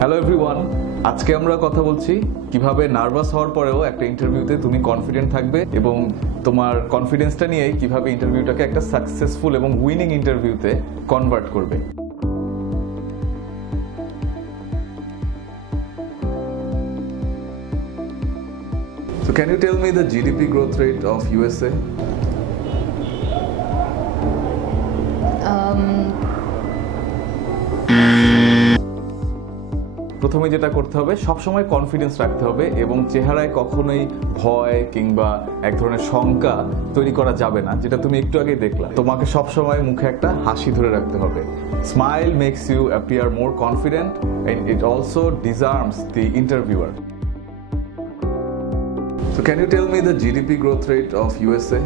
Hello everyone, আজকে আমরা কথা বলছি কিভাবে নার্ভাস হওয়ার পরেও একটা ইন্টারভিউতে তুমি কনফিডেন্ট থাকবে এবং তোমার কনফিডেন্সটা নিয়েই কিভাবে ইন্টারভিউটাকে একটা সাকসেসফুল এবং উইনিং ইন্টারভিউতে কনভার্ট করবে। So can you tell me the GDP growth rate of USA? প্রথমে যেটা করতে হবে, সবসময় কনফিডেন্স রাখতে হবে এবং চেহারায় কখনোই ভয় কিংবা এক ধরনের শঙ্কা তৈরি করা যাবে না, যেটা তুমি একটু আগে দেখলা। তোমাকে সবসময় মুখে একটা হাসি ধরে রাখতে হবে। Smile makes you appear more confident and it also deserves the interviewer. So can you tell me the GDP growth rate of USA?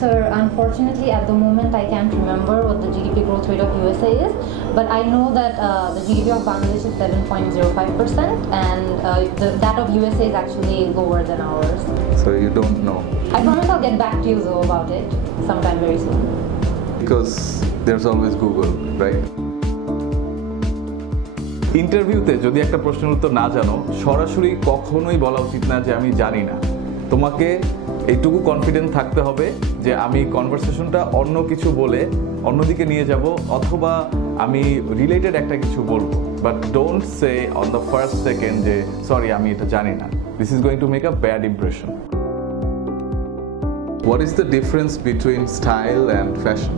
Sir, unfortunately at the moment I can't remember what the GDP growth rate of USA is, but I know that the GDP of Bangladesh is 7.05% and that of USA is actually lower than ours. So you don't know? I promise I'll get back to you though about it sometime very soon. Because there's always Google, right? ইন্টারভিউতে যদি একটা প্রশ্নের উত্তর না জানো, সরাসরি কখনোই বলা উচিত না যে আমি জানি না। তোমাকে এইটুকু কনফিডেন্ট থাকতে হবে যে আমি কনভারসেশনটা অন্য কিছু বলে অন্যদিকে নিয়ে যাব, অথবা আমি রিলেটেড একটা কিছু বলবো, but don't say on the first second যে সরি আমি এটা জানি না। This is going to make a bad impression. What is the difference between style and fashion?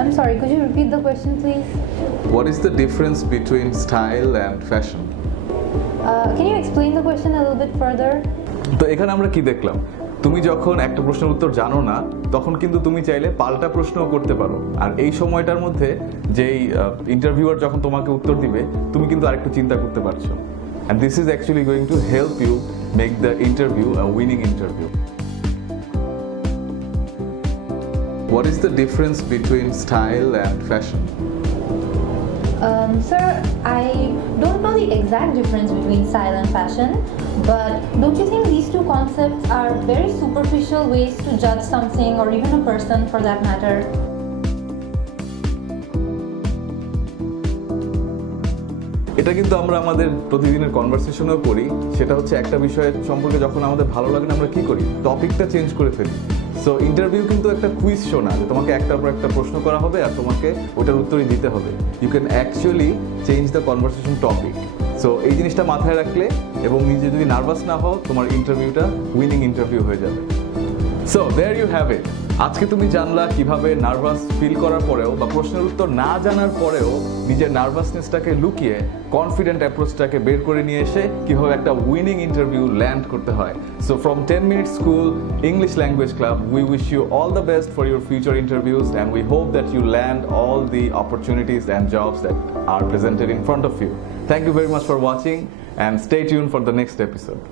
I'm sorry, could you repeat the question please? What is the difference between style and fashion? Can you explain the question a little bit further? তো এখানে আমরা কি দেখলাম, তুমি যখন একটা প্রশ্নের উত্তর জানো না তখন কিন্তু তুমি চাইলে পাল্টা প্রশ্নও করতে পারো, আর এই সময়টার মধ্যে যেই ইন্টারভিউয়ার যখন তোমাকে উত্তর দিবে তুমি কিন্তু আরেকটু চিন্তা করতে পারছো, and this is actually going to help you make the interview a winning interview. What is the difference between style and fashion? Sir, I don't know the exact difference between style and fashion, but don't you think these two concepts are very superficial ways to judge something or even a person for that matter? এটা কিন্তু আমরা আমাদের প্রতিদিনের কনভারসেশনেও করি। সেটা হচ্ছে একটা বিষয়ের সম্পর্কে যখন আমাদের ভালো লাগে না, আমরা কি করি, টপিকটা চেঞ্জ করে ফেলি। সো ইন্টারভিউ কিন্তু একটা কুইজ শো না যে তোমাকে একটার পর একটা প্রশ্ন করা হবে আর তোমাকে ওটার উত্তরই দিতে হবে। You can actually change the conversation topic. So এই জিনিসটা মাথায় রাখলে এবং নিজে যদি নার্ভাস না হও, তোমার ইন্টারভিউটা উইনিং ইন্টারভিউ হয়ে যাবে। So there you have it. আজকে তুমি জানলা কিভাবে নার্ভাস ফিল করার পরেও বা প্রশ্নের উত্তর না জানার পরেও নিজের নার্ভাসনেসটাকে লুকিয়ে কনফিডেন্ট অ্যাপ্রোচটাকে বের করে নিয়ে এসে কিভাবে একটা উইনিং ইন্টারভিউ ল্যান্ড করতে হয়। So from 10 Minute School English Language Club, we wish you all the best for your future interviews and we hope that you land all the opportunities and jobs that are presented in front of you. Thank you very much for watching and stay tuned for the next episode.